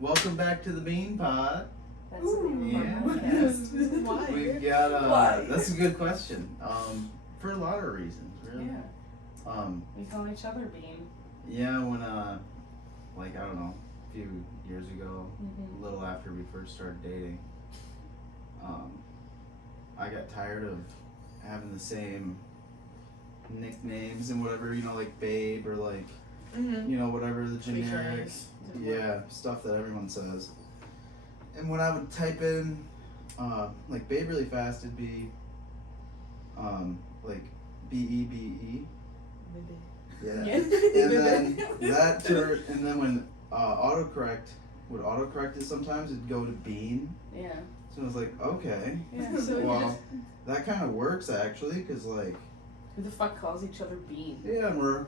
welcome back to the Bean Pod. That's the name of our Yeah. podcast. Why? We've got Why? that's a good question. For a lot of reasons, really. Yeah. We call each other Bean. Yeah, when like I don't know, a few years ago, Mm-hmm. a little after we first started dating, I got tired of having the same nicknames and whatever, like Babe or like, whatever the generic, stuff that everyone says. And when I would type in, like Babe really fast, it'd be, like B-E-B-E. Yeah. And then that turned, and then when autocorrect would autocorrect it sometimes, it'd go to Bean. Yeah. So I was like, okay. Yeah. So Well, that kind of works actually, because like, who the fuck calls each other Bean? yeah, we're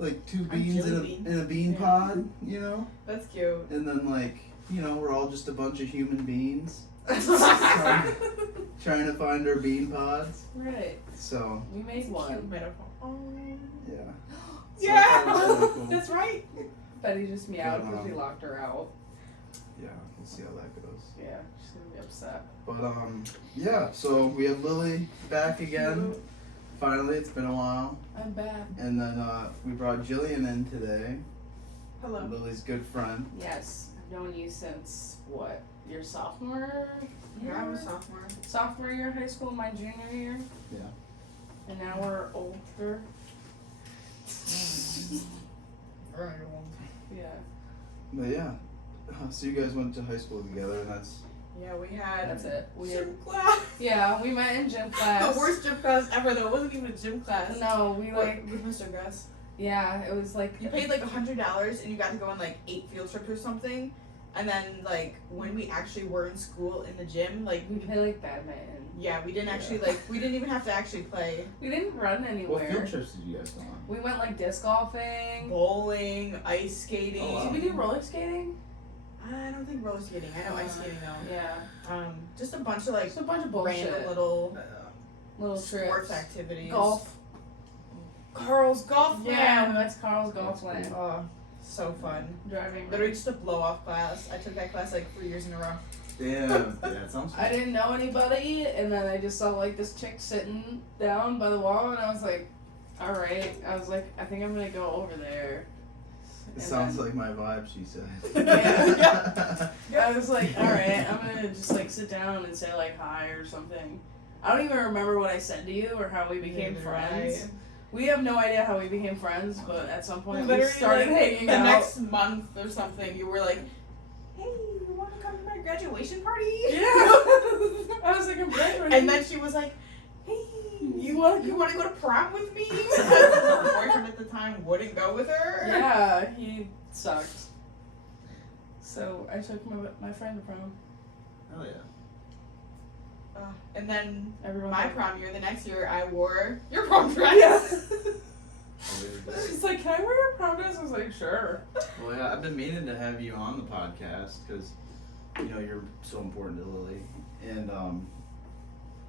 like two I'm beans Jillian. in a bean Yeah. pod, That's cute. and then like, we're all just a bunch of human beings trying to find our bean pods. Right. So We made one. Cute metaphor. Oh. yeah. So Yeah. that was really cool. That's right. Betty just meowed because we locked her out. Yeah, we'll see how that goes. Yeah, she's gonna be upset. But yeah. So we have Lily back again. Finally, it's been a while. I'm back. And then we brought Jillian in today. Hello. Lily's good friend. Yes, I've known you since what? Your sophomore? Yeah, I'm a year? sophomore. Sophomore year of high school, my junior year. Yeah. And now we're older. Yeah. But yeah. So you guys went to high school together, and that's Yeah, we had That's it. We had, gym class. yeah, we met in gym class. The worst gym class ever, though. It wasn't even a gym class. No, we like, with Mr. Gus. yeah, it was like You paid like $100 and you got to go on like 8 field trips or something. And then like when we actually were in school in the gym, like we play like badminton. yeah, we didn't actually we didn't even have to actually play. We didn't run what anywhere. field trips did you guys go on? We went like disc golfing. Bowling, ice skating. Oh, wow. Did we do roller skating? I don't think roller skating. I know ice skating though. Yeah. Just a bunch of like Just a bunch of bullshit. random little Little sports trips. activities. Golf. Carl's golf Yeah, land. that's Carl's golf land. Oh, so fun. Driving. Literally just a blow off class. I took that class like 3 years in a row. Damn. Yeah, it sounds I didn't know anybody, and then I just saw like this chick sitting down by the wall, and I was like, all right. I was like, I think I'm gonna go over there. It sounds like my vibe, she said. I was like, all right, I'm gonna just like sit down and say like hi or something. I don't even remember what I said to you or how we became friends. We have no idea how we became friends, but at some point we Literally, started like, hanging the out. next month or something, you were like, hey, you want to come to my graduation party? Yeah. I was like, I'm graduating. And then she was like, hey, you want to go to prom with me? Because her boyfriend at the time wouldn't go with her. yeah, he sucked. So I took my friend to prom. Hell yeah. And then Everyone my thought- prom year, the next year, I wore your prom dress. Yeah. She's like, can I wear your prom dress? I was like, sure. Well, yeah, I've been meaning to have you on the podcast because, you're so important to Lily. And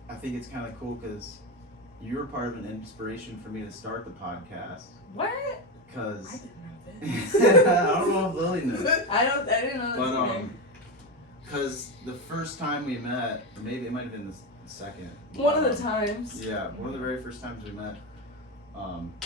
I think it's kind of cool because you were part of an inspiration for me to start the podcast. What? I Because didn't know this. I don't know if Lily knew. I didn't know that. But, because the first time we met, or maybe it might have been the second. One of the times. Yeah, one of the very first times we met,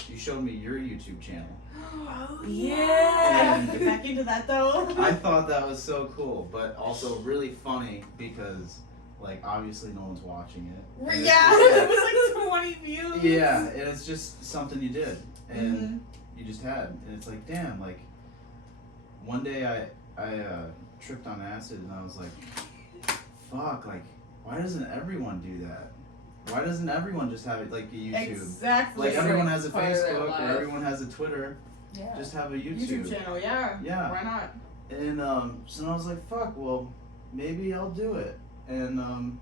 you showed me your YouTube channel. Oh, Yeah. I can get back into that though. I thought that was so cool, but also really funny because, like, obviously no one's watching it. And it's Yeah, just it was like 20 views. yeah, and it's just something you did, and Mm-hmm. you just had, and it's like, damn, like, one day I tripped on acid, and I was like, fuck, like, why doesn't everyone do that? Why doesn't everyone just have it like a YouTube? Exactly. Like everyone has a Part of their Facebook or life. everyone has a Twitter. Yeah. Just have a YouTube channel, yeah. Yeah. Why not? And so then I was like, fuck, well, maybe I'll do it. And then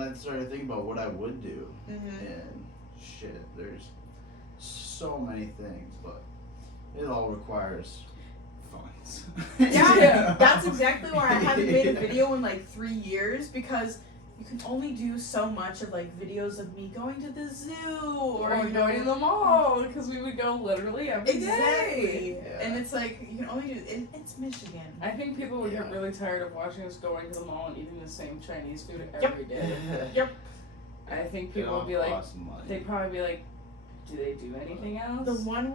I started thinking about what I would do. Mm-hmm. And shit, there's so many things, but it all requires funds. Yeah, Yeah. that's exactly why I haven't made a video in like 3 years because you can only do so much of like videos of me going to the zoo Or you know, going to the mall, because we would go literally every day. exactly. Yeah. And it's like you can only do it's Michigan. I think people would get Yeah. really tired of watching us going to the mall and eating the same Chinese food Yep. every day. Yep. I think It people all would be like, costs money. they'd probably be like, do they do anything else? The one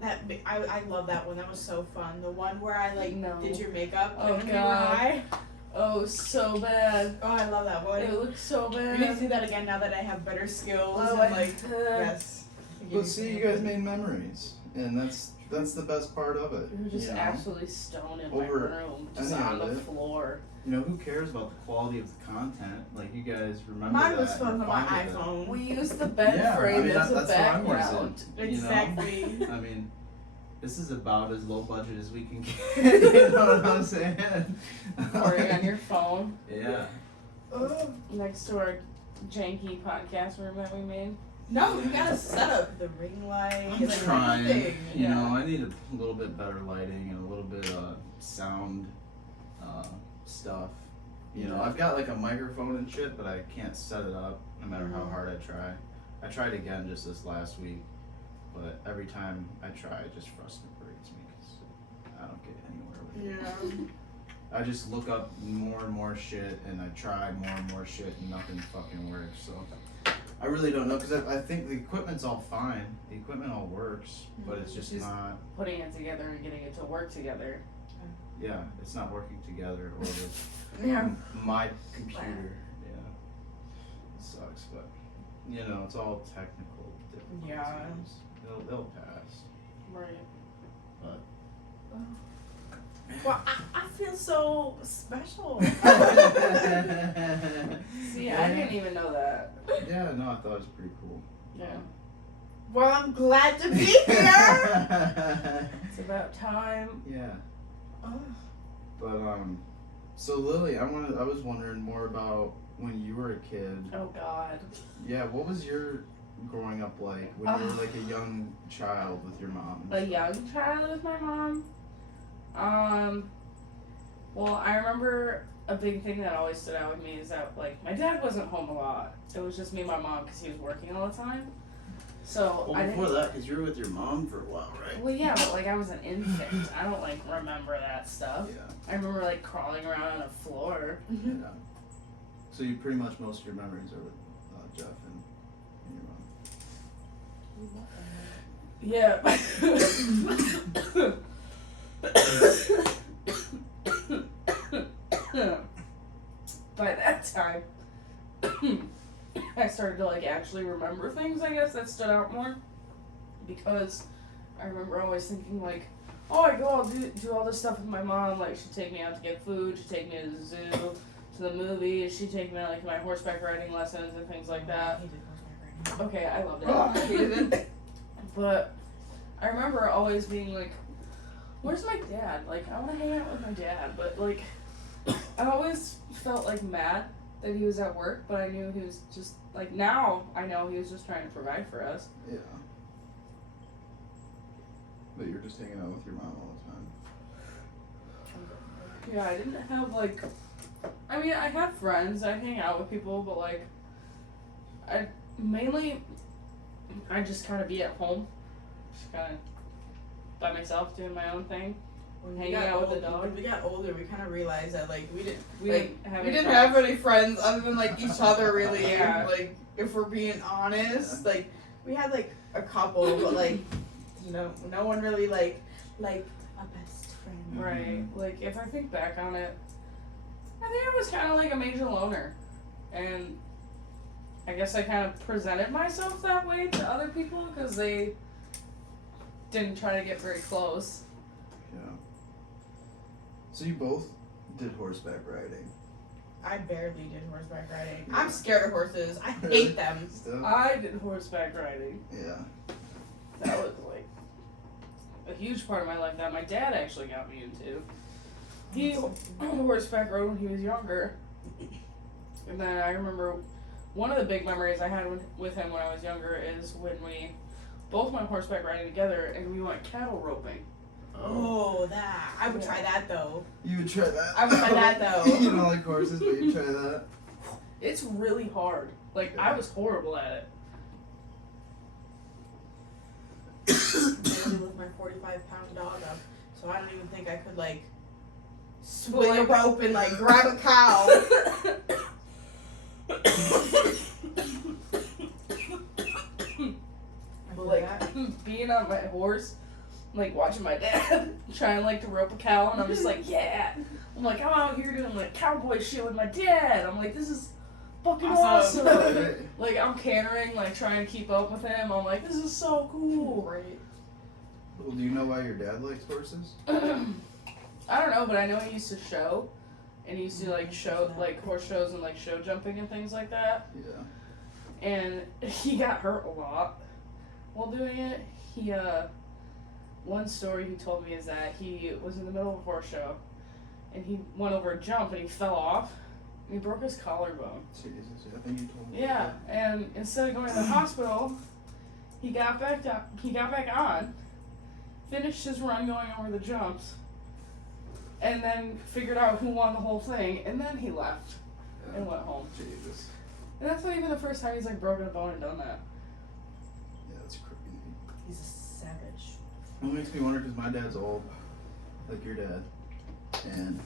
that I love that one. That was so fun. The one where I like No. did your makeup Oh, and we were God. high. Oh, so bad. Oh, I love that one. It looks so We bad. need to do that again now that I have better skills Oh, and like uh, yes. But see, you guys made memories, and that's the best part of it. We were just you know? absolutely stoned in my Over room, just any on of the it. floor. You know, who cares about the quality of the content? Like, you guys remember Mine that. was fun and on my fine with it. iPhone. We used the bed Yeah, frame I mean, as a that's what I'm background. using. Exactly. You know? I mean, this is about as low budget as we can get. You know what I'm saying? Recording on your phone Yeah. Oh. next to our janky podcast room that we made. No, you gotta set up the ring light. I'm like, trying. everything. You Yeah. know, I need a little bit better lighting and a little bit sound stuff. You know, Yeah. I've got like a microphone and shit, but I can't set it up no matter how Mhm. hard I try. I tried again just this last week, but every time I try, it just frustrates me because I don't get anywhere with it. Yeah. I just look up more and more shit, and I try more and more shit, and nothing fucking works. So I really don't know, because I think the equipment's all fine. The equipment all works, but it's just Just- not. Putting it together and getting it to work together. Yeah, it's not working together, or with Yeah. my computer. Yeah, it sucks, but you know, it's all technical difficulties. Yeah. They'll pass. Right. But Well, I feel so special. See, I didn't even know that. Yeah, no, I thought it was pretty cool. Yeah. Well, I'm glad to be here. It's about time. Yeah, Oh. but so Lily, I was wondering more about when you were a kid. Oh, God. Yeah, what was your growing up like when you were like a young child with your mom? A young child with my mom. Well, I remember a big thing that always stood out with me is that, like, my dad wasn't home a lot. It was just me and my mom because he was working all the time. So Well, I before didn't. that, because you were with your mom for a while, right? Well, yeah, but like I was an infant. I don't like remember that stuff. Yeah. I remember like crawling around on the floor. Mhm. Yeah. So you pretty much most of your memories are with Jeff and Yeah. By that time, I started to like actually remember things, I guess, that stood out more. Because I remember always thinking like, oh, I'll do all this stuff with my mom. Like, she'd take me out to get food, she'd take me to the zoo, to the movies, she'd take me to like my horseback riding lessons and things like that. Okay, I loved it. Oh, I hated it. But I remember always being like, where's my dad? Like, I want to hang out with my dad. But, like, I always felt, like, mad that he was at work, but I knew he was just, like, now I know he was just trying to provide for us. Yeah. But you're just hanging out with your mom all the time. Yeah, I didn't have, like, I mean, I have friends, I hang out with people, but, like, I just kind of be at home, just kind of by myself doing my own thing. When Hanging out with the dog. When we got older, we kind of realized that like we didn't We like, didn't have we any didn't friends. have any friends other than like each other really. Yeah. Like if we're being honest, like we had like a couple, but like no one really like a best friend. Right. Like, if I think back on it, I think I was kind of like a major loner. And I guess I kind of presented myself that way to other people because they didn't try to get very close. Yeah. So you both did horseback riding. I barely did horseback riding. I'm scared of horses. I Really? hate them. Still? I did horseback riding. Yeah. That was like a huge part of my life that my dad actually got me into. He horseback rode when he was younger. And then I remember one of the big memories I had with him when I was younger is when we both went horseback riding together and we went cattle roping. Oh, that I would try that though. You would try that? I would try that, though. You don't like horses, but you try that? It's really hard. Like, I was horrible at it. I live with my 45-pound dog up, so I don't even think I could, like, swing a rope and, like, grab a cow. But, like, being on my horse, like, watching my dad trying, like, to rope a cow, and I'm just like, yeah. I'm like, I'm out here doing, like, cowboy shit with my dad. I'm like, this is fucking awesome. Like, I'm cantering, like, trying to keep up with him. I'm like, this is so cool. Right. Well, do you know why your dad likes horses? I don't know, but I know he used to show. And he used to, like, show, like, horse shows and, like, show jumping and things like that. Yeah. And he got hurt a lot while doing it. He, one story he told me is that he was in the middle of a horse show. And he went over a jump and he fell off. And he broke his collarbone. Jesus, I think you told me. Yeah, and instead of going to the hospital, he got back on, finished his run going over the jumps, and then figured out who won the whole thing, and then he left and went home. Jesus. And that's not even the first time he's like broken a bone and done that. Yeah, that's crazy. He's a savage. It makes me wonder because my dad's old, like your dad, and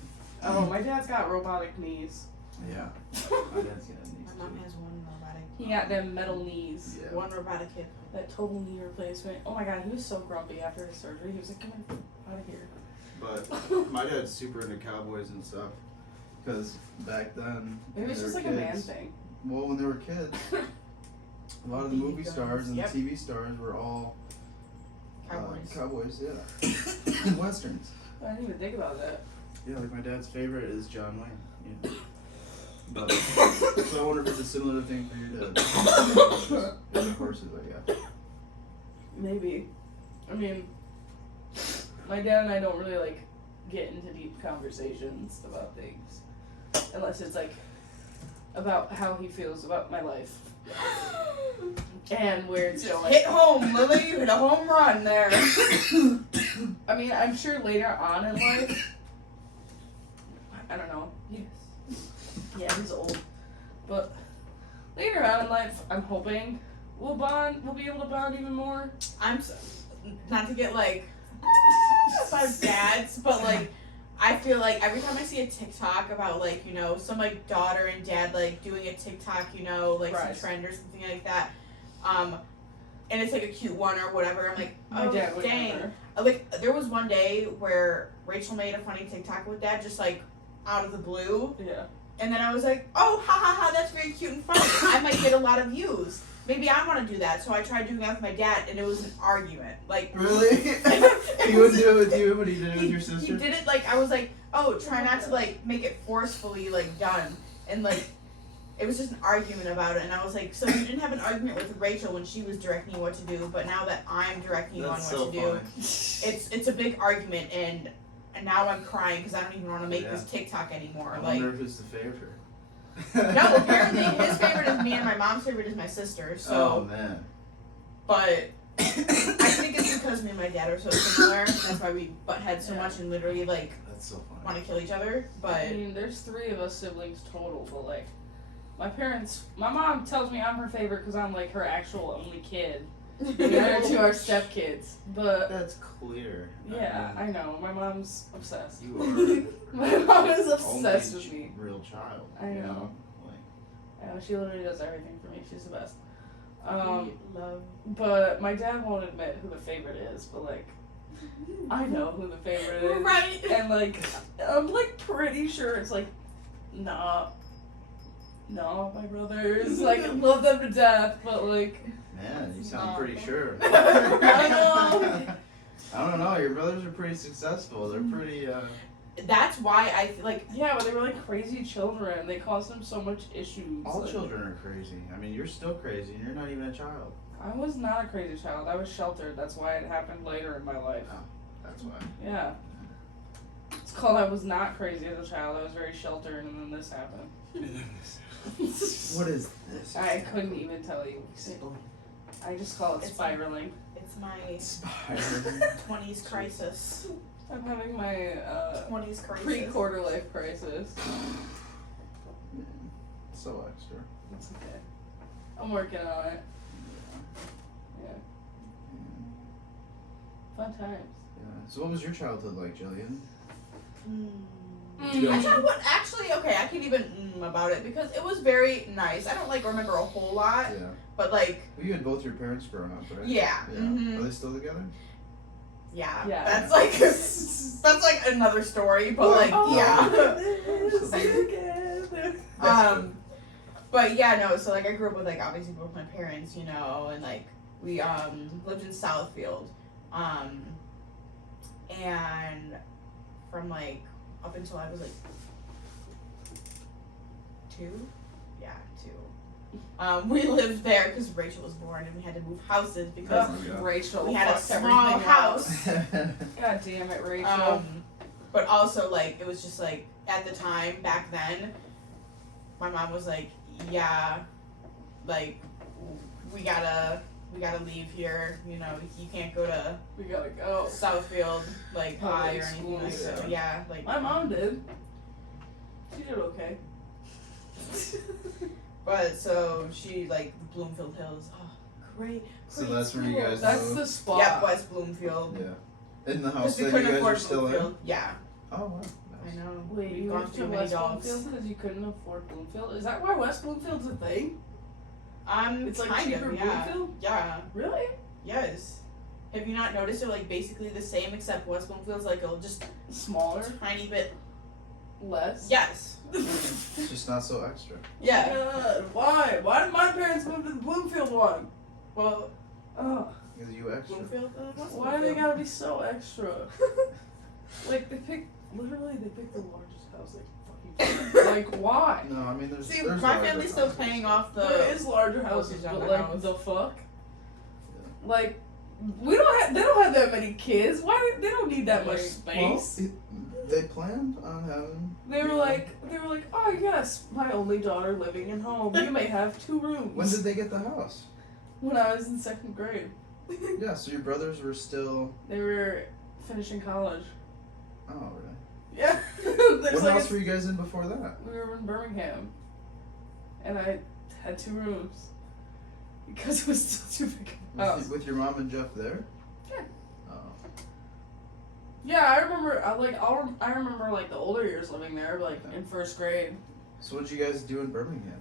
Oh, my dad's got robotic knees. yeah, my dad's got knees My mom too. has one robotic. He got them metal knees. Yeah. One robotic hip. That total knee replacement. Oh my god, he was so grumpy after his surgery. He was like, come out of here. But my dad's super into cowboys and stuff. Because back then, Maybe it's when just they like were a man kids- thing. Well, when they were kids, a lot of the movie stars and Yep. the TV stars were all Cowboys. cowboys, yeah. And westerns. I didn't even think about that. Yeah, like my dad's favorite is John Wayne. You know? But so I wonder if it's a similar thing for your dad. Just the horses, I guess. Maybe. I mean, my dad and I don't really like get into deep conversations about things unless it's like about how he feels about my life and where it's going. Hit home, Lily. You hit a home run there. I mean, I'm sure later on in life, I don't know. Yeah, he's old, but later on in life, I'm hoping we'll be able to bond even more. I'm so, not to get like about dads, but like I feel like every time I see a TikTok about like, you know, some like daughter and dad like doing a TikTok, you know, like Right. some trend or something like that, and it's like a cute one or whatever. I'm like, My oh dad would dang. never. Like there was one day where Rachel made a funny TikTok with dad just like out of the blue, Yeah. and then I was like, oh ha ha ha, that's very cute and funny. I might get a lot of views. Maybe I want to do that. So I tried doing that with my dad, and it was an argument. Like Really? He would do it with you, but he did it with your sister? He did it like I was like, oh, try not to like make it forcefully like done, and like it was just an argument about it, and I was like, so you didn't have an argument with Rachel when she was directing you what to do, but now that I'm directing you That's on what so to funny. do, it's a big argument, and now I'm crying because I don't even want to make Yeah. this TikTok anymore. I Like wonder if it's the favorite. no, apparently his favorite is me, and my mom's favorite is my sister. So, Oh man. but I think it's because me and my dad are so similar. That's why we butt heads so much and literally like That's so funny. want to kill each other. But I mean, there's 3 of us siblings total, but like, my mom tells me I'm her favorite because I'm like her actual only kid. The other 2 are stepkids, but That's clear. yeah, I I know. My mom's obsessed. mean, you My mom is are obsessed only with me. real child. I you know. Like, I know, she literally does everything for me. She's the best. we love. But my dad won't admit who the favorite is, but like, I know who the favorite is. Right. And like, I'm like pretty sure it's like, nah, my brothers. Like, I love them to death, but like, man, you sound No. pretty sure. I know. I don't know. Your brothers are pretty successful. They're pretty. That's why I feel like yeah, but they were like crazy children. They caused them so much issues. All like, children are crazy. I mean, you're still crazy, and you're not even a child. I was not a crazy child. I was sheltered. That's why it happened later in my life. That's why. Yeah. It's called I was not crazy as a child. I was very sheltered, and then this happened. What is this? I couldn't even tell you. I just call it It's- spiraling. it's my Spider. 20s crisis. I'm having my 20s crisis. pre-quarter life crisis. so extra. It's okay. I'm working on it. Yeah. Fun times. Yeah. So what was your childhood like, Jillian? I tell you what, actually, okay, I can't even about it because it was very nice. I don't like remember a whole lot, Yeah. but like. Well, you had both your parents growing up, right? Yeah. Yeah. Mm-hmm. Are they still together? Yeah. Yeah. That's like another story, but like yeah. But yeah, no. So like I grew up with like obviously both my parents, you know, and like we lived in Southfield, and from like up until I was like 2, we lived there because Rachel was born and we had to move houses because Rachel, we had a small house. God damn it, Rachel. But also like it was just like at the time back then, my mom was like, yeah, like we gotta leave here. You know, you can't go to We gotta go. Southfield like high or anything like schools. that. So, yeah, like My mom did. She did okay. But so she like Bloomfield Hills. Oh, great. So that's where you school. guys That's moved? the spot. Yeah, West Bloomfield. Yeah. In the Because house we that couldn't you guys afford are still Bloomfield. in? Yeah, Oh, wow. I Nice. know. Wait, We've you gone moved through to many West dogs. Bloomfield because you couldn't afford Bloomfield? Is that why West Bloomfield's a thing? It's like kind cheaper of, yeah. Bloomfield? Yeah. Really? Yes. Have you not noticed they're like basically the same except West Bloomfield's like a just Smaller? tiny bit Less? yes. It's just not so extra. Yeah. God, why? Why did my parents move to the Bloomfield one? Well, Oh, Because you extra. Bloomfield? What's why do they Bloomfield? gotta be so extra? Like, they picked the largest house, like, fucking, like, why? No, I mean, there's. See, there's my larger family's still houses. paying off the. There is larger houses, on but, the like, house. the fuck? Like, they don't have that many kids. Why, they don't need that much Well, space. they planned on having. They were like, oh yes, my only daughter living at home. You may have 2 rooms. When did they get the house? When I was in 2nd grade. Yeah, so your brothers were still. They were finishing college. Oh, really? Yeah. What There's like house were you guys in before that? we were in Birmingham. And I had 2 rooms. Because it was still too big of a house. With your mom and Jeff there? Yeah. Oh. Yeah, I remember, I remember, like, the older years living there, like, in 1st grade. So what'd you guys do in Birmingham?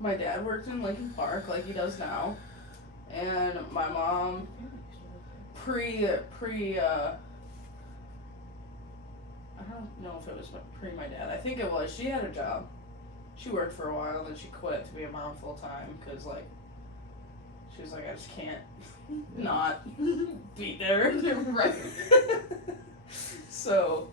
My dad worked in Lincoln Park, like he does now. And my mom, I don't know if it was pre my dad. I think it was. She had a job. She worked for a while, then she quit to be a mom full time because, like, she was like, I just can't not be there. Right. So,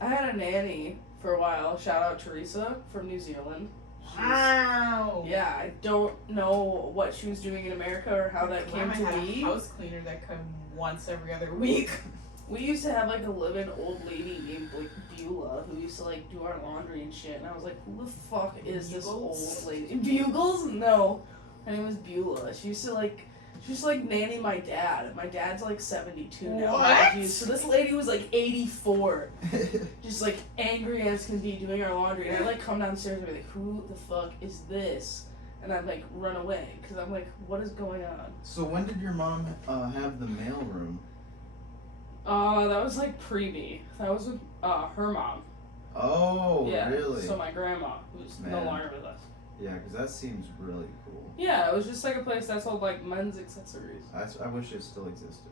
I had a nanny for a while. Shout out Teresa from New Zealand. Wow. Yeah, I don't know what she was doing in America or how that came to had be. a house cleaner that come once every other week. We used to have like a live-in old lady named like Beulah who used to like do our laundry and shit, and I was like, who the fuck is this Bugles? old lady? Bugles? No, her name was Beulah. She used to like nanny my dad, and my dad's like 72 now. What? Mind you. So this lady was like 84, just like angry as can be doing our laundry, and I'd like come downstairs and be like, who the fuck is this? And I'd like run away because I'm like, what is going on? So when did your mom have the mail room? That was like pre-me. That was with her mom. Oh, Yeah. really? So my grandma, who's no Man. longer with us. Yeah, because that seems really cool. Yeah, it was just like a place that sold like men's accessories. I wish it still existed.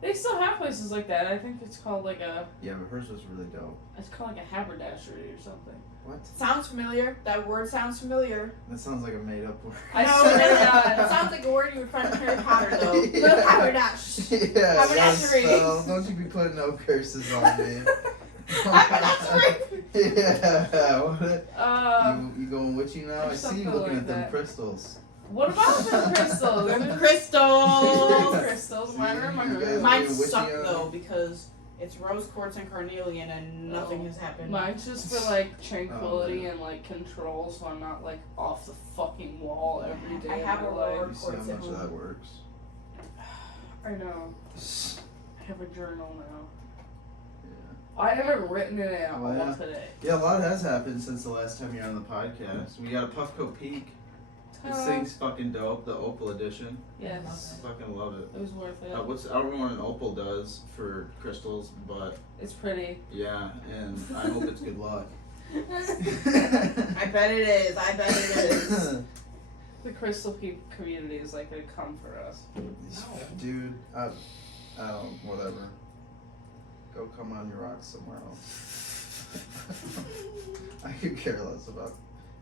They still have places like that. I think it's called like Yeah, but hers was really dope. it's called like a haberdashery or something. What? Sounds familiar. That word sounds familiar. That sounds like a made-up word. I No, swear to it God. sounds like a word you would find in Harry Potter, though. Yeah. Haberdash. Yeah, Haberdashery. yes, don't you be putting no curses on me. Haberdashery. Yeah, what? You going witchy now? I or see you something looking like at them that. crystals. What about the crystals? Them crystals. Crystals. Mine are in my You guys- room. Mine Witchy suck, on though, it? because it's rose quartz and carnelian and nothing has happened. Mine's just for like tranquility man. and like control, so I'm not like off the fucking wall every day. I have of a my life. lower You see how quartz at much of that home. works? I know. I have a journal now. I haven't written it at all yeah. today. Yeah, a lot has happened since the last time you were on the podcast. We got a Puffco Peak. This thing's fucking dope. The Opal edition. Yes. I fucking love it. It was worth it. I don't know what an opal does for crystals, but It's pretty. yeah, and I hope it's good luck. I bet it is. I bet it is. The crystal community is like gonna come for us. Dude, I don't, whatever. Go come on your rocks somewhere else. I could care less about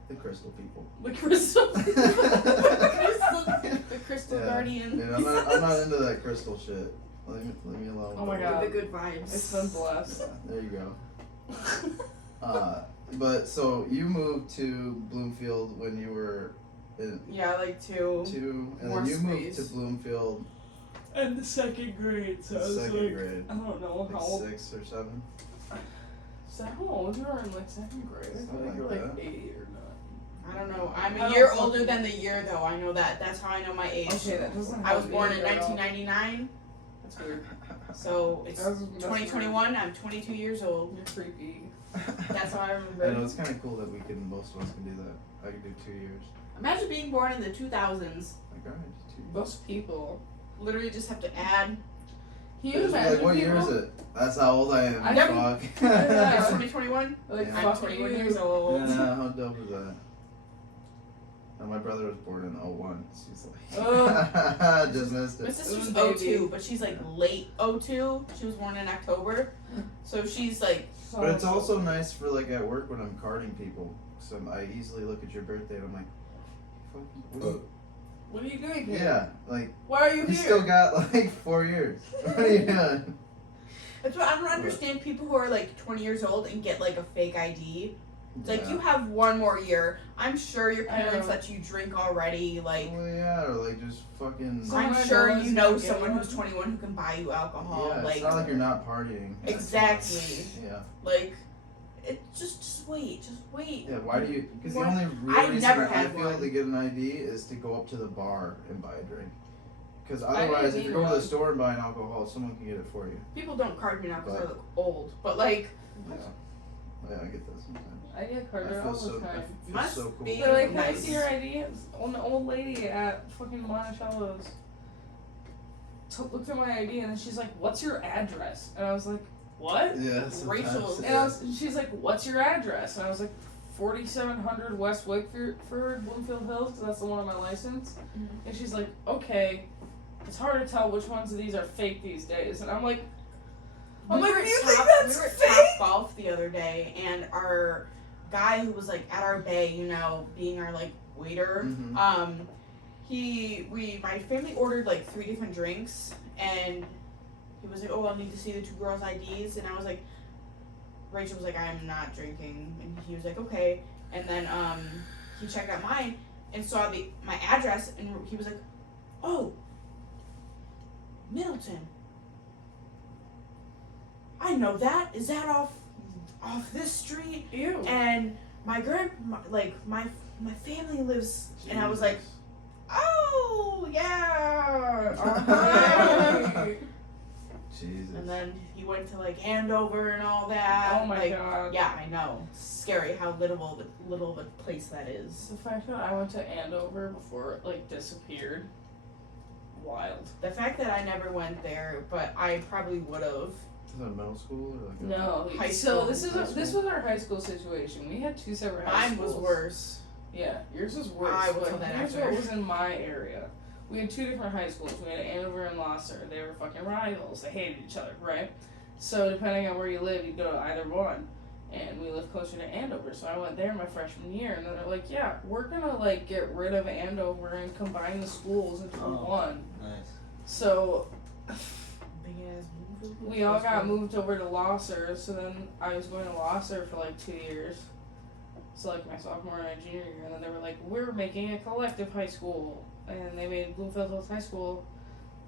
the crystal people. The crystal. The crystal Yeah. guardian. Dude, I'm not into that crystal shit. Leave me alone. Oh my God. The good vibes. It's been blessed. Yeah, there you go. But so you moved to Bloomfield when you were in Yeah, like two. and More then you moved space. to Bloomfield In the second grade, so I was second like, grade, I don't know like how old. 6 or 7. Is that how old you were in like second grade? I Something think you were like like that. 8 or 9. I don't know. I'm I a don't year fucking- older than the year, though. I know that. That's how I know my age. Okay, that doesn't. I was help born me in at all. 1999, That's weird. so it's That's 2021. I'm 22 years old. You're creepy. That's how I I remember. know, it's kind of cool that most of us can do that. I can do 2 years. Imagine being born in the 2000s. Like, alright, 2 years. Most people. Literally just have to add. Can you Just be imagine like, what year people? is it? That's how old I am. I never- Fuck. It's Yeah. 2021. Like, Yeah. I'm fuck 21 you. years old. Yeah, how dope is that? And my brother was born in 01. She's like, Oh. just missed My it. sister's Baby. 02, but she's like late 02. She was born in October, so she's like. But it's also nice for like at work when I'm carding people. So I easily look at your birthday and I'm like, fuck, What are you doing here? yeah, like Why are you you here? still got like 4 years. What are you doing? That's what I don't understand. People who are like 20 years old and get like a fake ID. It's like Yeah. you have one more year. I'm sure your I parents know. let you drink already. Like Well, yeah, or like just fucking. So- I'm my sure boys you know don't get someone one. who's 21 who can buy you alcohol. Yeah, like it's not like you're not partying. Exactly. Yeah. like it just wait. Yeah. Why do you? Because the What? only real I've reason never I had feel one. to get an ID is to go up to the bar and buy a drink. Because didn't otherwise, if need you go to one. the store and buy an alcohol, someone can get it for you. People don't card me now because I But- look old. But like Yeah. Yeah, I get that sometimes. I get I carded feel all so. the I time. feel Must so cool. be- They're like, can I Nice. see your ID? An old lady at fucking Monticello's looked at my ID and then she's like, what's your address? And I was like, what? Yeah. sometimes, Rachel- yeah. She's like, what's your address? And I was like, 4700 West Wakeford, Bloomfield Hills, because that's the one on my license. Mhm. And she's like, okay, it's hard to tell which ones of these are fake these days. And I'm like, we were do you at think Top- that's we were at fake? Top Golf the other day, and our guy who was like at our bay, you know, being our like waiter, Mhm. my family ordered like 3 different drinks, and he was like, oh, I'll need to see the 2 girls' IDs, and I was like, Rachel was like, I'm not drinking, and he was like, okay, and then he checked out mine and saw my address, and he was like, oh, Middleton. I know that. Is that off this street? ew. And my my family lives, and I was like, Jesus. oh yeah. Alright. Jesus. And then he went to like Andover and all that. Oh my like, god. Yeah, I know. Scary how little of a place that is. The fact that I went to Andover before it like disappeared. Wild. The fact that I never went there, but I probably would have. Is that middle school or like a No. High So school. this was our high school situation. We had 2 separate high Mine schools. was worse. Yeah, yours was worse. I will but tell that here's after. what was in my area. We had 2 different high schools. We had Andover and Gloucester. They were fucking rivals. They hated each other, right? So depending on where you live, you'd go to either one. And we lived closer to Andover, so I went there my freshman year. And then they're like, yeah, we're gonna like get rid of Andover and combine the schools into one. Nice. So Big ass movie. we all got moved over to Gloucester. So then I was going to Gloucester for like 2 years. So like my sophomore and my junior year, and then they were like, we're making a collective high school, and they made Bloomfield Hills High School.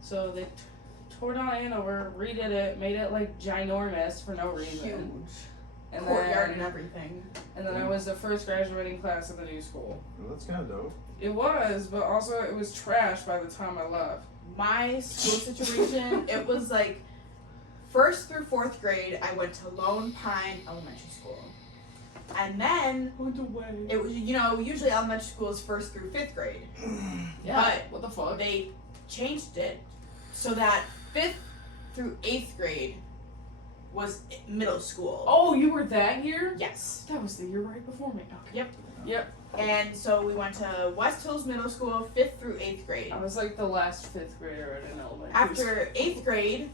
So they tore down Andover, redid it, made it like ginormous for no reason. Huge. And Courtyard and then, everything. and then I was the first graduating class of the new school. Well, that's kind of dope. It was, but also it was trash by the time I left. My school situation, it was like 1st through 4th grade, I went to Lone Pine Elementary School. And then, it was, usually elementary school is 1st through 5th grade. Yeah. But what the fuck? they changed it so that 5th through 8th grade was middle school. Oh, you were that year? Yes. That was the year right before me. Okay. Yep. And so we went to West Hills Middle School, 5th through 8th grade. I was like the last 5th grader in elementary. After 8th grade,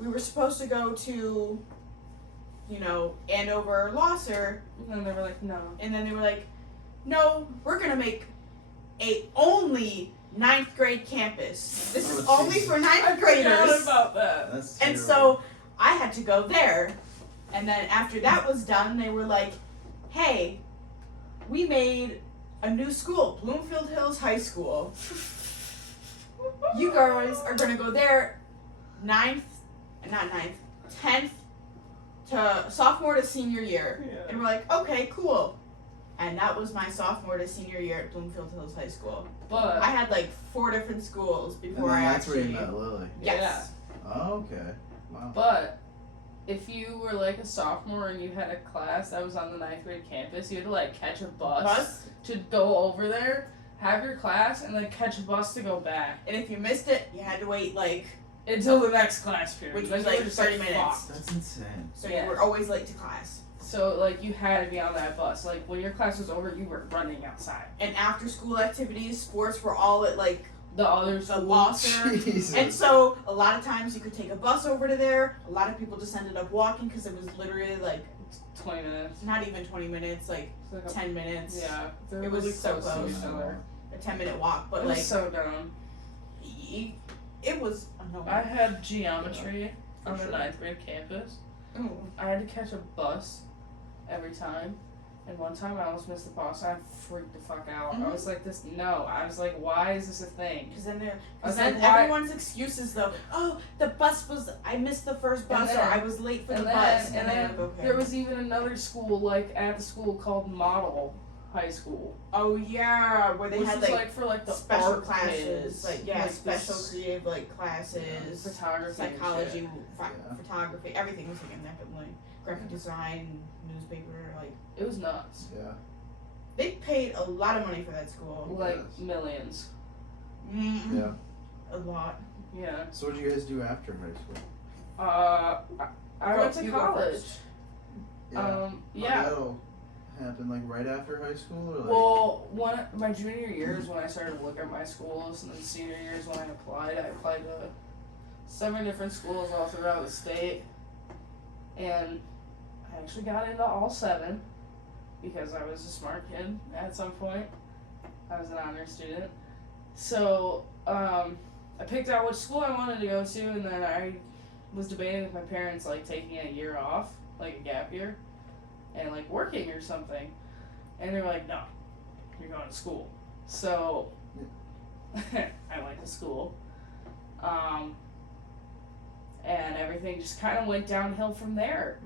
we were supposed to go to, Andover, Losser. And then they were like, no. And then they were like, no, we're going to make a only 9th grade campus. This is only for 9th graders. I forgot about that. That's And terrible. so I had to go there. And then after that was done, they were like, hey, we made a new school, Bloomfield Hills High School. You guys are going to go there 10th to sophomore to senior year. Yeah. And we're like, okay, cool. And that was my sophomore to senior year at Bloomfield Hills High School. But I had like 4 different schools before and then I that's actually. where you met Lily. Yes. Oh, okay. Wow. But if you were like a sophomore and you had a class that was on the 9th grade campus, you had to like catch a bus to go over there, have your class, and then catch a bus to go back And if you missed it, you had to wait like, until the next class period. which was you like were just, 30 minutes. fucked. That's insane. So Yes. you were always late to class. So like you had to be on that bus. Like when your class was over, you were running outside. And after school activities, sports were all at like The others, the Losser. Jesus. And so a lot of times you could take a bus over to there. A lot of people just ended up walking because it was literally like 20 minutes. not even 20 minutes, like It's like 10 minutes. yeah, they're It was really so close to close. each other. A 10-minute walk, but It like was so dumb. it was annoying. I had geometry on For the sure. 9th grade campus. Ooh. I had to catch a bus every time. And one time I almost missed the bus. I freaked the fuck out. I Mhm. was like, I was like, why is this a thing? Because then, I was then like, why? everyone's excuses though. Oh, the bus was. I missed the first bus, And or then- I was late for the And bus. then, and then like, okay. there was even another school, like at the school called Model High School. Oh yeah, where they which had was like for like the special art classes, kids, like special this creative like classes, photography, and psychology, shit. photography, everything was like in there, but like graphic design, newspaper, like It was nuts. Yeah. they paid a lot of money for that school. Like Yes. millions. Yeah. A lot. Yeah. So what did you guys do after high school? I went to You go college. first. Yeah. Yeah. That'll happen like right after high school or like. Well, my junior year is when I started to look at my schools, and then senior year is when I applied. I applied to 7 different schools all throughout the state, and I actually got into all 7 because I was a smart kid at some point. I was an honor student. So, I picked out which school I wanted to go to, and then I was debating with my parents, like, taking a year off, like a gap year, and, like, working or something. And they were like, no, you're going to school. So, I went to school. And everything just kind of went downhill from there.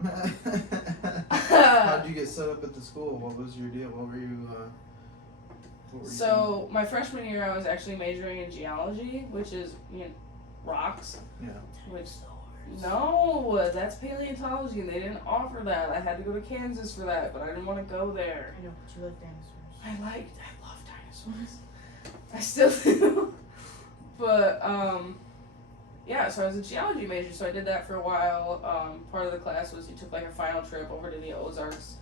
How'd you get set up at the school? What was your deal? What were you So, my freshman year, I was actually majoring in geology, which is, rocks. Yeah. Which, no, that's paleontology, and they didn't offer that. I had to go to Kansas for that, but I didn't want to go there. I know, but you like dinosaurs. I love dinosaurs. I still do. But, yeah, so I was a geology major, so I did that for a while. Part of the class was you took, like, a final trip over to the Ozarks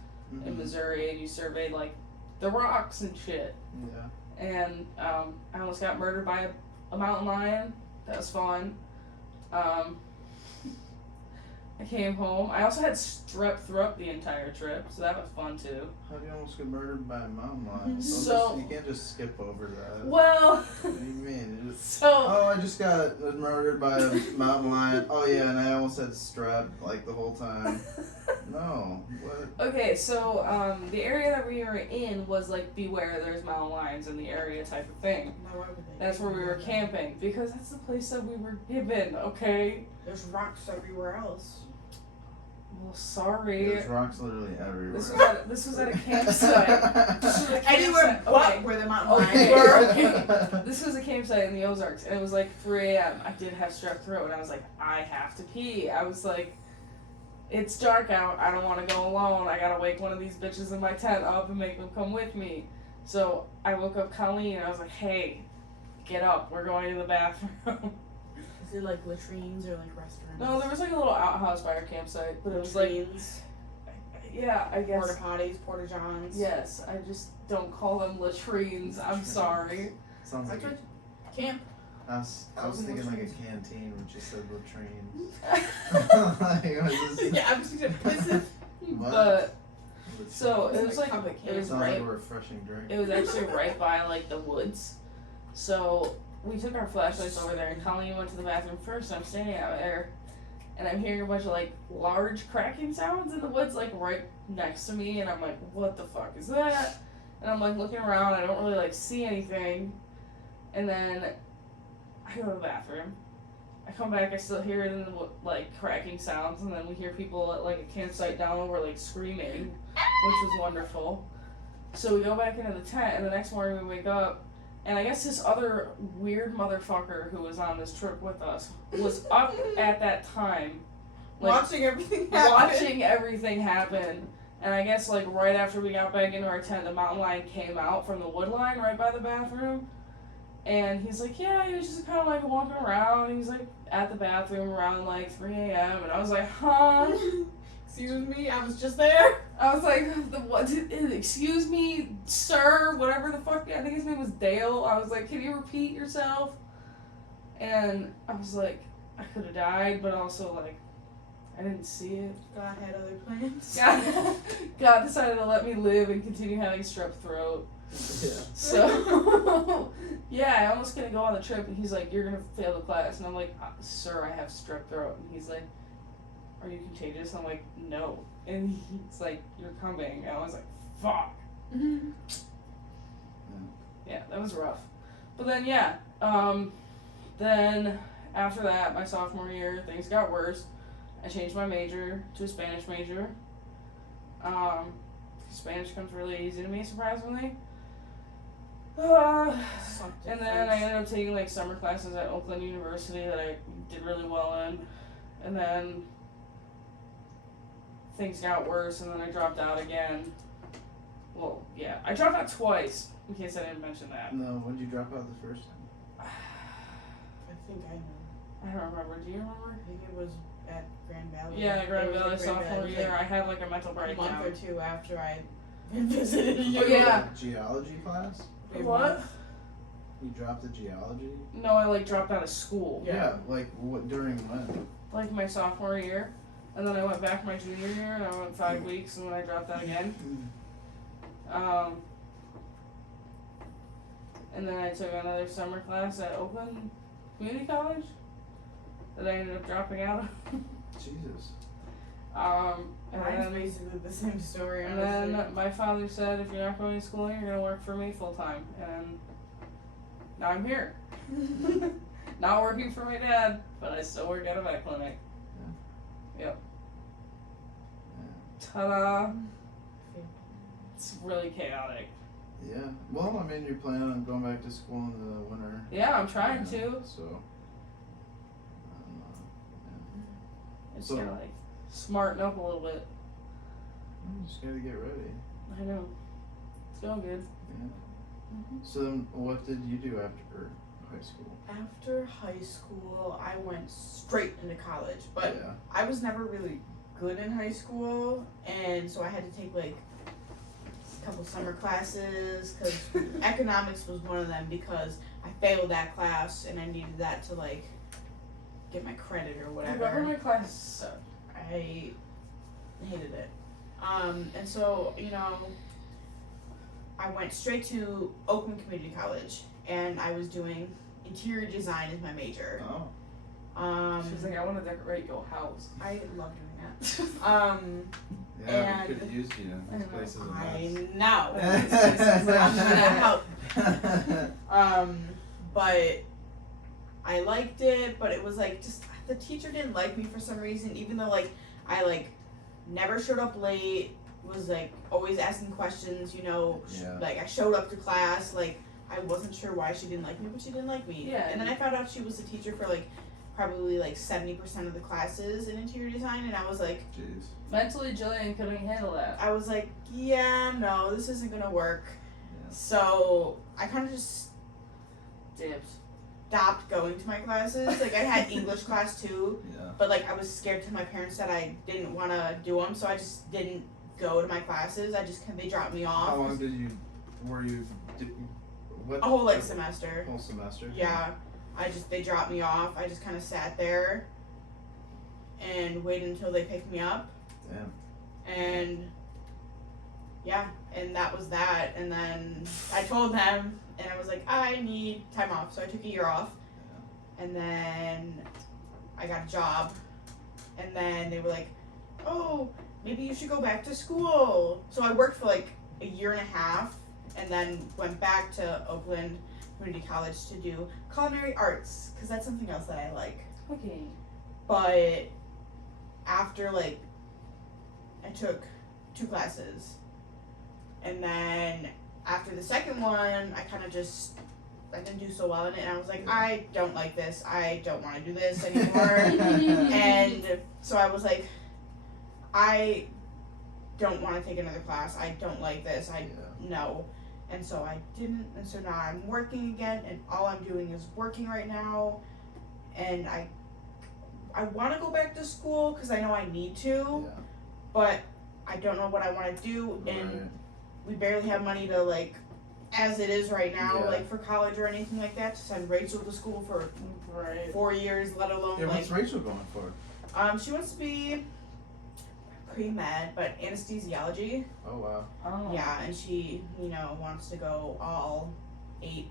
in Missouri, and you surveyed, like, the rocks and shit. Yeah. And I almost got murdered by a mountain lion. That was fun. I came home. I also had strep throat the entire trip, so that was fun too. How do you almost get murdered by a mountain lion? So- you can't just skip over that. Well, What do you mean? You just- so oh, I just got murdered by a mountain lion. Oh yeah, and I almost had strep like the whole time. No, what? okay, so the area that we were in was like beware there's mountain lions in the area type of thing. Now, why would they? That's where we were camping because that's the place that we were given. Okay. There's rocks everywhere else. Well, sorry. There's rocks literally everywhere. This was at a campsite. This was a Anywhere campsite. but Okay. where the mountain lion Okay. is. Okay. This was a campsite in the Ozarks, and it was like 3 a.m. I did have strep throat, and I was like, I have to pee. I was like, it's dark out. I don't want to go alone. I gotta wake one of these bitches in my tent up and make them come with me. So I woke up Colleen, and I was like, hey, get up. We're going to the bathroom. Is it like latrines or like restaurants? No, there was like a little outhouse by our campsite, but it was like, latrines, yeah, I guess. porta potties, porta johns. Yes, I just don't call them latrines. I'm sorry. Sounds like That's camp. I was thinking like a latrines. canteen, which just said latrines. Like, it was just- Yeah, I'm just gonna piss it. What? But so it was like public it was Sounds like right. a refreshing drink. It was actually right by like the woods. So we took our flashlights over there, and Colleen went to the bathroom first. And I'm standing out there, and I'm hearing a bunch of like large cracking sounds in the woods, like right next to me. And I'm like, what the fuck is that? And I'm like looking around. I don't really like see anything. And then I go to the bathroom. I come back. I still hear it in the like cracking sounds, and then we hear people at like a campsite down over like screaming, which was wonderful. So we go back into the tent, and the next morning we wake up. And I guess this other weird motherfucker who was on this trip with us was up at that time, like, Watching everything happen. watching everything happen. And I guess like right after we got back into our tent, the mountain lion came out from the wood line right by the bathroom. And he's like, yeah, he was just kind of like walking around. He's like at the bathroom around like 3 a.m. And I was like, huh? Excuse me, I was just there. I was like, what? Excuse me, sir, whatever the fuck. I think his name was Dale. I was like, can you repeat yourself? And I was like, I could have died, but also like, I didn't see it. God had other plans. God decided to let me live and continue having strep throat. Yeah. So, yeah, I almost couldn't go on the trip, and he's like, you're gonna fail the class. And I'm like, sir, I have strep throat. And he's like, are you contagious? I'm like, no. And he's like, you're coming. And I was like, fuck. Yeah, that was rough. But then, yeah, then after that, my sophomore year, things got worse. I changed my major to a Spanish major. Spanish comes really easy to me, surprisingly. And then I ended up taking like summer classes at Oakland University that I did really well in. And then things got worse, and then I dropped out again. Well, yeah, I dropped out twice, in case I didn't mention that. No, when did you drop out the first time? I think I know. I don't remember. Do you remember? I think it was at Grand Valley. Yeah, Grand It was Valley at Grand sophomore Valley, year. like, I had like a mental a breakdown. month or two after I visited you. Oh, yeah. Geology class? What? You dropped the geology? No, I like dropped out of school. Yeah. Like what during when? Like my sophomore year. And then I went back my junior year, and I went 5 weeks, and then I dropped out again. And then I took another summer class at Oakland Community College that I ended up dropping out of. Jesus. And Mine's then, basically the same story, and honestly. then my father said, if you're not going to school, you're going to work for me full time. And now I'm here. Not working for my dad, but I still work at a vet clinic. Yep. Ta-da! It's really chaotic. Yeah. Well, I mean, you're planning on going back to school in the winter. Yeah, I'm trying to. So. It's So- gotta like smarten up a little bit. You just gotta get ready. I know. It's going good. Yeah. So then, what did you do after high school? After high school, I went straight into college, but Yeah. I was never really good in high school, and so I had to take like a couple summer classes because economics was one of them because I failed that class and I needed that to like get my credit or The whatever. government class sucked. I hated it. And so, you know, I went straight to Oakland Community College and I was doing interior design as my major. Oh. She was like, I want to decorate your house. I love doing that. Yeah, And we could have used you. I know. This place is a I mess. know. I'm gonna help. But I liked it, but it was like just the teacher didn't like me for some reason, even though like I like never showed up late, was like always asking questions, Yeah. like I showed up to class, like I wasn't sure why she didn't like me, but she didn't like me. Yeah. And then I found out she was a teacher for like probably like 70% of the classes in interior design, and I was like, Jeez. Mentally, Jillian couldn't handle that. I was like, yeah, no, this isn't gonna work. Yeah. So I kind of just Dips. stopped going to my classes. Like I had English class too, Yeah. but like I was scared to my parents that I didn't want to do them, so I just didn't go to my classes. They dropped me off. How long what? A whole like semester. Whole semester? Yeah, they dropped me off. I just kind of sat there and waited until they picked me up. Damn. And yeah, and that was that. And then I told them, and I was like, I need time off. So I took a year off. And then I got a job. And then they were like, oh, maybe you should go back to school. So I worked for like a year and a half, and then went back to Oakland Community College to do culinary arts, because that's something else that I like. Okay. But after like, I took 2 classes, and then after the second one, I didn't do so well in it, and I was like, I don't like this, I don't want to do this anymore. And so I was like, I don't want to take another class, I don't like this, no. And so I didn't, and so now I'm working again, and all I'm doing is working right now, and I want to go back to school because I know I need to, but I don't know what I want to do, and we barely have money to, like, as it is right now, like, for college or anything like that, to send Rachel to school for 4 years, let alone, Yeah, like... what's Rachel going for? She wants to be pre-med, but anesthesiology. Oh, wow. Oh. Yeah, and she, wants to go all 8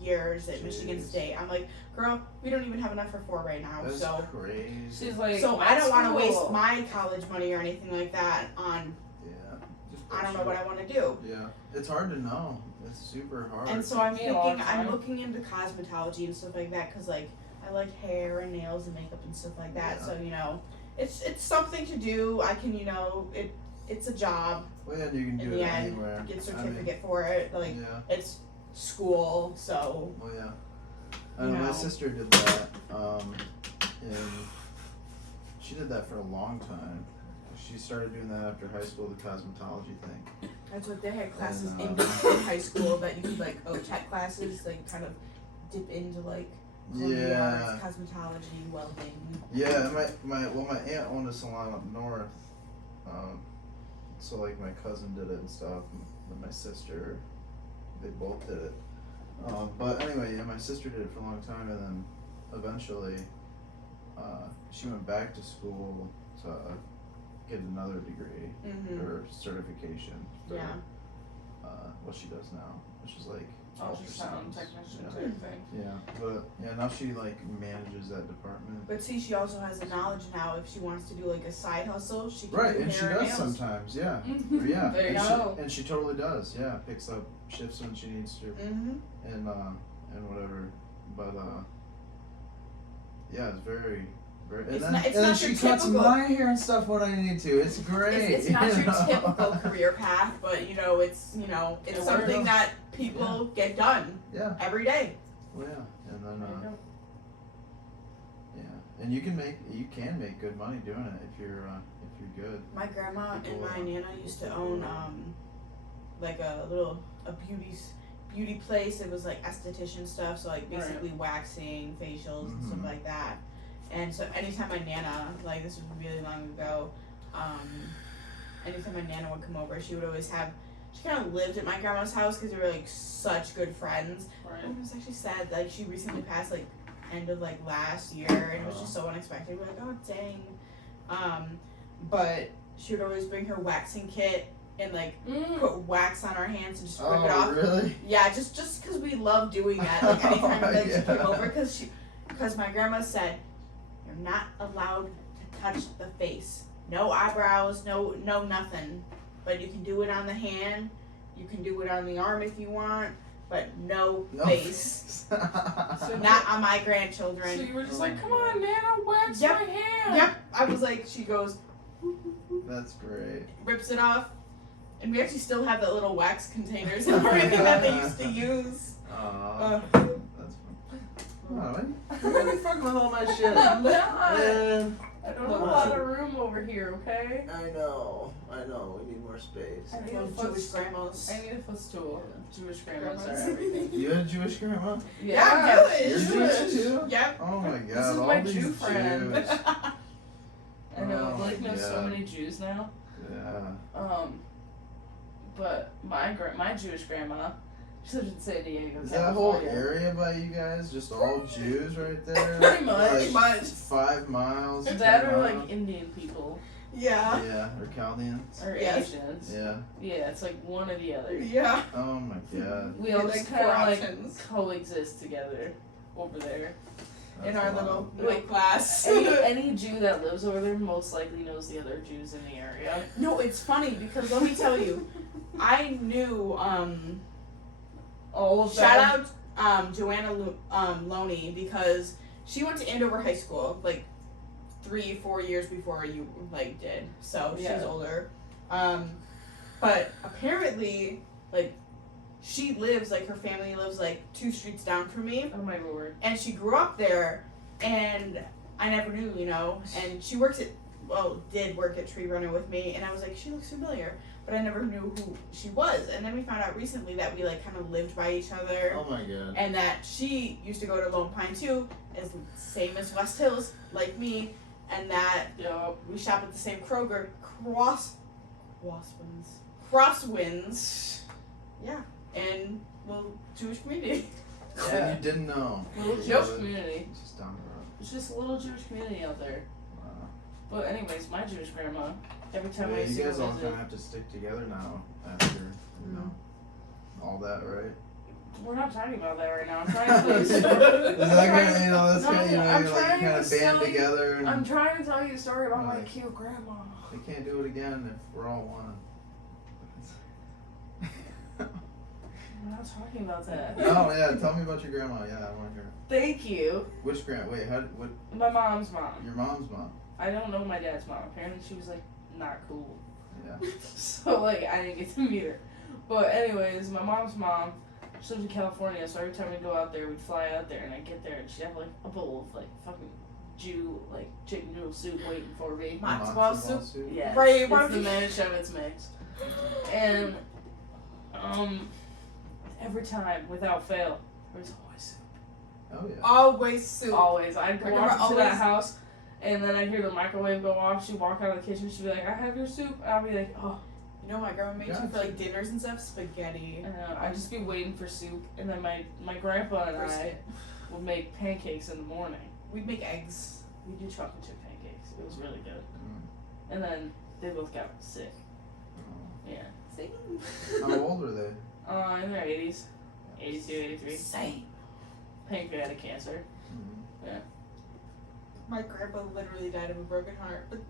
years at Michigan State. I'm like, girl, we don't even have enough for 4 right now. That's so crazy. She's like, so I don't want to waste my college money or anything like that on. Yeah. I don't know what I want to do. Yeah, it's hard to know. It's super hard. And so I'm Me a lot thinking, of I'm time. looking into cosmetology and stuff like that, because like I like hair and nails and makeup and stuff like that. Yeah. So it's something to do. I can it's a job. Well, yeah, you can In do the it end, anywhere. get certificate for it. Like yeah. it's school, so. Well, yeah. I know my sister did that, and she did that for a long time. She started doing that after high school, the cosmetology thing. That's what they had classes And, in between high school that you could like tech classes, like kind of dip into like culinary arts, cosmetology, welding. Yeah, my aunt owned a salon up north, so like my cousin did it and stuff, and my sister, they both did it. But anyway, yeah, my sister did it for a long time, and then eventually, she went back to school to get another degree or certification for what she does now, which is like ultrasound technician type thing. Yeah, but now she like manages that department. But see, she also has the knowledge now. If she wants to do like a side hustle, she can Right, do and she hair does nails. sometimes, yeah. Mhm. Yeah, There you and go. she totally does, yeah. Picks up shifts when she needs to, and whatever. But yeah, it's very. And It's then, not- it's and then not she your cuts typical- my hair and stuff when I need to. It's great. It's not you your know? typical career path, but it's It something works. that people get done Yeah. every day. Well, yeah, and then There you go. yeah, and you can make good money doing it if you're good. My grandma and People, my nana used to own like a beauty place. It was like esthetician stuff, so like basically waxing, facials, and stuff Mhm. like that. And so anytime my nana, like this was really long ago, anytime my nana would come over, she would always have. She kind of lived at my grandma's house because they were like such good friends. Right. And it was actually sad. Like she recently passed like end of like last year, and it was just so unexpected. We're like, oh dang. But she would always bring her waxing kit and like put wax on our hands and just rip it off. Really? Yeah, just because we love doing that. Like anytime like she came over, because my grandma said, you're not allowed to touch the face. No eyebrows, no nothing. But you can do it on the hand. You can do it on the arm if you want. But no face. So Not on my grandchildren. So you were just like, come on, Nana, wax Yep. my hand. Yep. I was like, she goes, That's great. Rips it off. And we actually still have the little wax containers and everything that they used to use. Aw, that's fun. Oh, you're gonna be fucking with all my shit. I'm not. Man. I don't have a lot of room over here, okay? I know. We need more space. I need a Those Jewish grandmas. I need a footstool. Jewish grandmas are everything. You had a Jewish grandma? Yeah, I'm You're Jewish. Jewish too? Yep. Oh my god, This is all my these Jew friend. Jews. I know, Oh Blake my knows so God. many Jews now. Yeah. But my Jewish grandma, she lived in San Diego, Is that whole California. area by you guys just all Jews right there? Pretty much. Pretty much. 5 miles. That 10 or miles? like Indian people Yeah. Yeah, or Chaldeans. or Yes. Asians. Yeah. Yeah, it's like one or the other. Yeah. Oh my god. We all Like just four kind of like options. coexist together over there. In That's our wild. little middle class. Any Jew that lives over there most likely knows the other Jews in the area. No, it's funny because let me tell you, I knew All of shout them. out Joanna Loney because she went to Andover High School like 3-4 years before you like did. So Yeah. she's older. But apparently like she lives like her family lives like 2 streets down from me. Oh my lord. And she grew up there, and I never knew, you know. And she did work at Tree Runner with me, and I was like, she looks familiar, but I never knew who she was. And then we found out recently that we like kind of lived by each other, Oh my god. and that she used to go to Lone Pine too, as same as West Hills, like me, and that Yup. we shop at the same Kroger, Crosswinds, yeah, and Jewish community. Yeah. You didn't know. Little You Jewish live community. Just down the road. It's just a little Jewish community out there. Wow. But anyways, my Jewish grandma, every time Yeah, I you see her guys all visit, kind of have to stick together now after, you know, all that, right? we're not talking about that right now. I'm trying to tell you Is a story. that kind of, you know, that's No, kind of, you know, I'm you like trying kind to of band tell you- together and I'm trying to tell you a story about my Right. cute grandma. they can't do it again if we're all one. We're not talking about that. No, yeah, tell me about your grandma. Yeah, I want to hear. Thank you. Which grandma? Wait, what? My mom's mom. Your mom's mom? I don't know my dad's mom. Apparently she was like not cool. Yeah. So like I didn't get to meet her. But anyways, my mom's mom, she lives in California, so every time we go out there, we'd fly out there and I'd get there and she'd have like a bowl of like fucking Jew like chicken noodle soup waiting for me. Matzo ball soup? Yeah. Right, It's what- the Manischewitz mix. And every time, without fail, there's always soup. Oh yeah. Always soup. Always. I'd go Remember walk into that always- house and then I'd hear the microwave go off, she'd walk out of the kitchen, she'd be like, I have your soup. And I'd be like, oh. You know what my grandma made too for Gotcha. like dinners and stuff? Spaghetti. I'd just be waiting for soup, and then my grandpa and Brisket. I would make pancakes in the morning. We'd make eggs. We did chocolate chip pancakes. It was really good. Mm. And then they both got sick. Oh. Yeah. Same. How old are they? In their 80s. 82, 83. Same. Pancreatic cancer. Mm. My grandpa literally died of a broken heart. But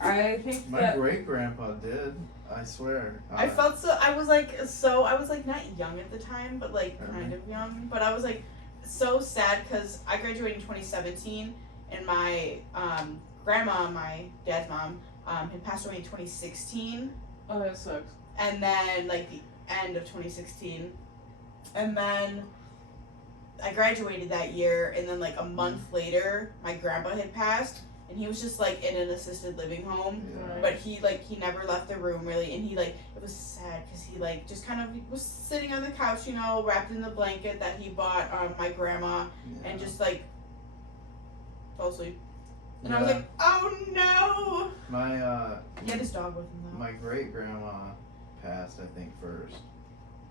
I think My that. great grandpa did. I swear. I felt I was like not young at the time, but like kind of young. But I was like so sad because I graduated in 2017, and my grandma, my dad's mom, had passed away in 2016, Oh, that sucks. and then like the end of 2016, and then I graduated that year, and then like a month later, my grandpa had passed, and he was just like in an assisted living home. Yeah. But he never left the room really, and he like it was sad because he like just kind of was sitting on the couch, you know, wrapped in the blanket that he bought my grandma, Yeah. and just like fell asleep. And I Yeah. was like, oh no! My He had his dog with him though. my great grandma passed, I think, first.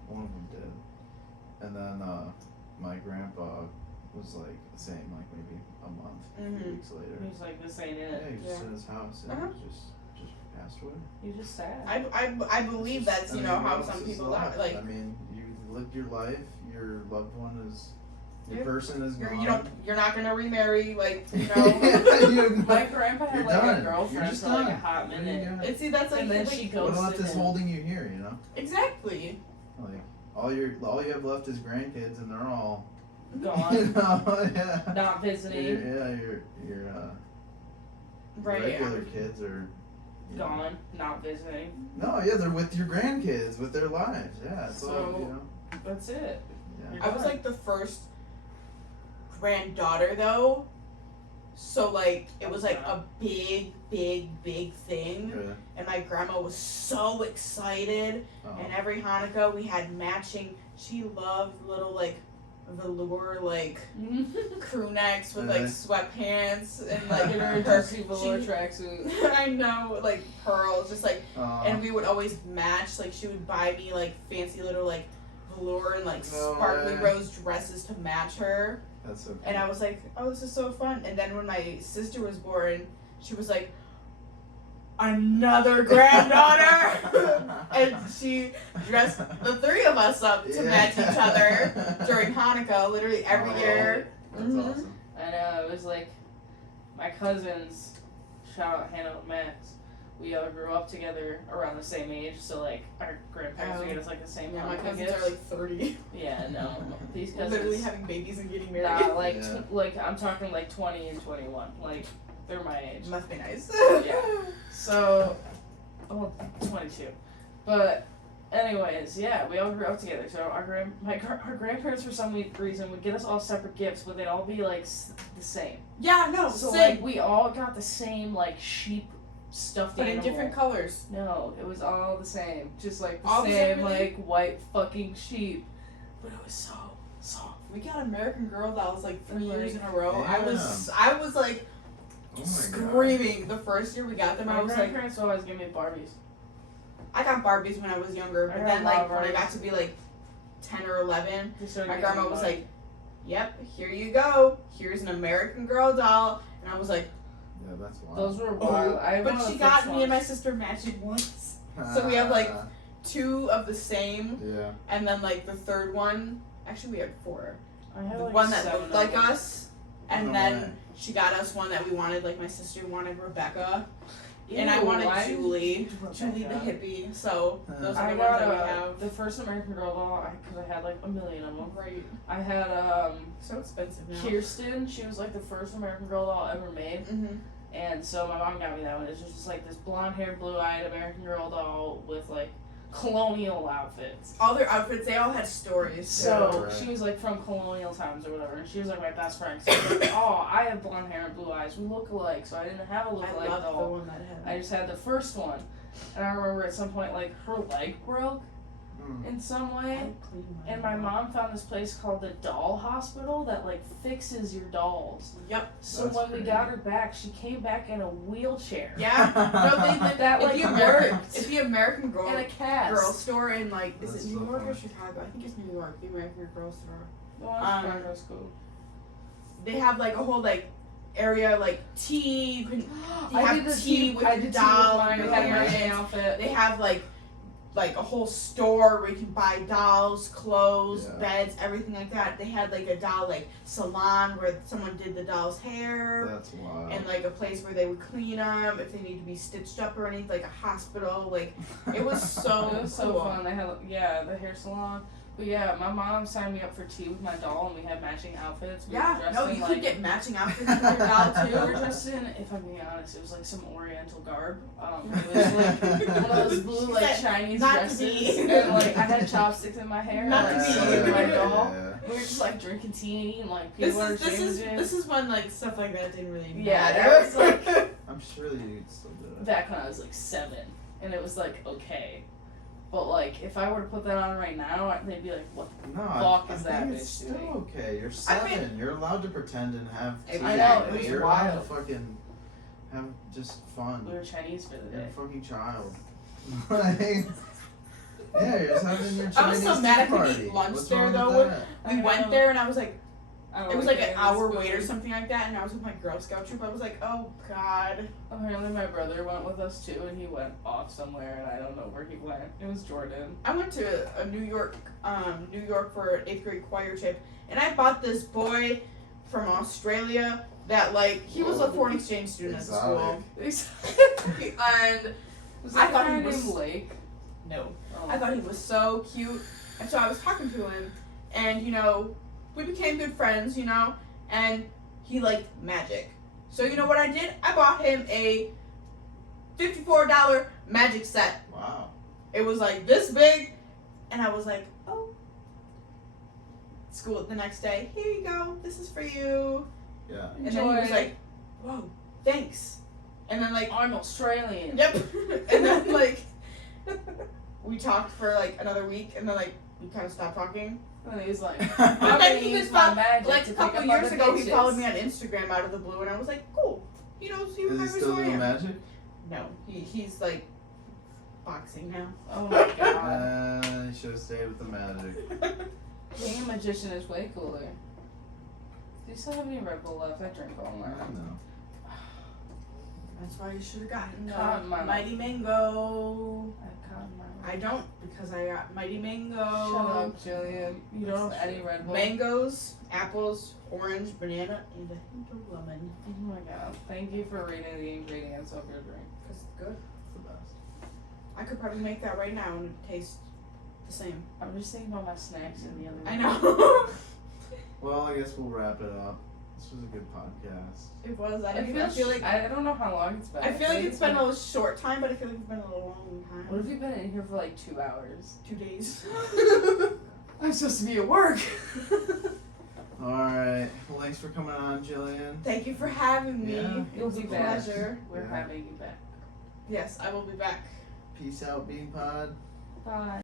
One of them did, and then my grandpa was like the same, like maybe a month, a few Mhm. weeks later. He was like, this ain't Yeah, it. he was just Yeah. in his house and Uh-huh. he just passed away. You're just sad. I believe that's I you mean, know what how else some is people left? die. Like I mean, you lived your life. Your loved one is, your Yeah. person is gone. you're not gonna remarry, like you know. My grandpa had You're like done. a You're girlfriend just for like a done. hot What do you minute. got? And see, that's like And then like, she What ghosted left is him. holding you here? You know, exactly. like all you have left is grandkids, and they're all Gone. You know, yeah. Not visiting. Your Right. regular kids are gone, not visiting. No, yeah, they're with your grandkids, with their lives. Yeah, it's all, you know. That's it. Yeah. I was like the first granddaughter though, so like it was like a big thing, and my grandma was so excited. And every Hanukkah we had matching. She loved little like velour like crew necks with like sweatpants and like her velour tracksuit. I know, like pearls, just like, and we would always match. Like she would buy me like fancy little like velour and like sparkly rose dresses to match her. That's so cool. And I was like, oh, this is so fun. And then when my sister was born, she was like, another granddaughter. And she dressed the three of us up to match each other during Hanukkah, literally every year. That's awesome. I know, it was like my cousins, shout out Hannah and Max, we all grew up together around the same age, so like our grandparents would get us like the same my cousins gifts. are like 30. Yeah, no, these cousins Literally having babies and getting married. Nah, like like I'm talking like 20 and 21, like they're my age. Must be nice. Yeah. So, well, 22, but anyways, yeah, we all grew up together. So our grandparents for some reason would get us all separate gifts, but they'd all be like the same. Yeah, no, So same. like we all got the same like sheep stuffed But animal. in different colors. No, it was all the same, just like the All the same same, like white fucking sheep. But it was so soft. We got American Girl dolls like 3 Like, years in a row. damn. I was like Oh my screaming God. the first year we got them. My I was like, grandparents always give me Barbies. I got Barbies when I was younger, I but got then like when I Barbies. got to be like 10 or 11, They started my giving grandma me was money. like, "Yep, here you go. Here's an American Girl doll," and I was like, Yeah, that's wild. Those were wild. I had one but of she the got first me and my ones. sister matching once, so we have like 2 of the same, Yeah. and then like the third one. Actually, we had 4. I had The like one that 7 looked of like them. us, and No then way. she got us one that we wanted. Like my sister wanted Rebecca, and I Ew, wanted why Julie. did Julie the Rebecca? hippie. So those are I the got ones that we have. the first American Girl doll because I had like a million of them. Right. I had So expensive now. Kirsten. She was like the first American Girl doll ever made, Mhm. and so my mom got me that one. It's just like this blonde-haired, blue-eyed American Girl doll with like colonial outfits. All their outfits, they all had stories. So right. she was like from colonial times or whatever, and she was like my best friend. So I was like, oh, I have blonde hair and blue eyes. We look alike, so I didn't have a I look-alike loved the doll. one that had. I just had the first one, and I remember at some point like her leg broke in some way, and my mom found this place called the Doll Hospital that like fixes your dolls. Yep. So That's when we crazy. got her back, she came back in a wheelchair. Yeah. No, they That like It's worked. the American Girl In a cast. Girl store in like is That's it New so York or funny. Chicago? I think it's New York. The American Girl store. The one in Chicago was cool. They have like a whole like area like tea. You can. You I have did the tea with I the did tea doll, with mine. your I had my parents. outfit. They have like a whole store where you can buy dolls, clothes, Yeah. beds, everything like that. They had like a doll like salon where someone did the doll's hair. That's wild. And like a place where they would clean them if they need to be stitched up or anything, like a hospital. Like it was so It was so cool. fun. They had the hair salon. But yeah, my mom signed me up for tea with my doll, and we had matching outfits. We were Yeah, dressed no, in, you like, could get matching outfits with your doll we were too. dressed in, if I'm being honest, it was like some Oriental garb. It was like one of those blue She like said, Chinese "Not to dresses, be." and like I had chopsticks in my hair, Not and, to like, be. so did my Yeah. doll. We were just like drinking tea and like peanut butter sandwiches. This is when like stuff like that didn't really Yeah, matter. that was, like- I'm sure that you'd still do it. Back when I was like 7, and it was like okay. But like, if I were to put that on right now, they'd be like, "What No, fuck I is think that it's bitch still doing?" okay. You're I 7. mean- You're allowed to pretend and have tea. I know, it was You're allowed to wild. fucking have just fun. We were Chinese for the You're day. a fucking child. Like, yeah, you're just having your Chinese I was so mad I tea couldn't party. eat lunch What's there, wrong with though. that? We went there and I was like, I don't it was like an any of hour this wait or food. something like that, and I was with my Girl Scout troop. I was like, oh god. Apparently, my brother went with us too, and he went off somewhere, and I don't know where he went. It was Jordan. I went to a New York for an 8th grade choir trip, and I bought this boy from Australia that like he was a foreign exchange student at the school, and Was I that thought guy he was- named Lake? no, Oh. I thought he was so cute, and so I was talking to him, and you know, we became good friends, you know, and he liked magic. So you know what I did? I bought him a $54 magic set. Wow. It was like this big, and I was like, oh. School the next day. Here you go. This is for you. Yeah. And then he was like, whoa, thanks. And then like, I'm Australian. yep. And then like, we talked for like another week, and then like we kind of stopped talking. And he was like, But I'm then gonna he use just my found, magic like to a pick couple up years other ago, he bitches. followed me on Instagram out of the blue, and I was like, cool. He knows Is he my still doing story. magic? No, he's like boxing now. Oh my god. You should have stayed with the magic. Being a magician is way cooler. Do you still have any Red Bull left? I drink all I mine. don't know. That's why you should have gotten Cotton Mama. Mighty Mango. I can't remember. I don't because I got Mighty Mango. Shut up, Jillian. You don't have any Red Bull. Mangoes, apples, orange, banana, and a hint of lemon. Oh my god. Thank you for reading the ingredients of your drink. Cause it's good. It's the best. I could probably make that right now and it tastes the same. I'm just thinking about my snacks in the other I know. Well, I guess we'll wrap it up. This was a good podcast. It was. I I feel like I don't know how long it's been. I feel like it's been a short time, but I feel like it's been a long time. What if you've been in here for like 2 hours? 2 days. I'm supposed to be at work. Alright. Well, thanks for coming on, Jillian. Thank you for having me. Yeah. It was a You'll be back. pleasure. We're Yeah. having you back. Yes, I will be back. Peace out, Bean Pod. Bye.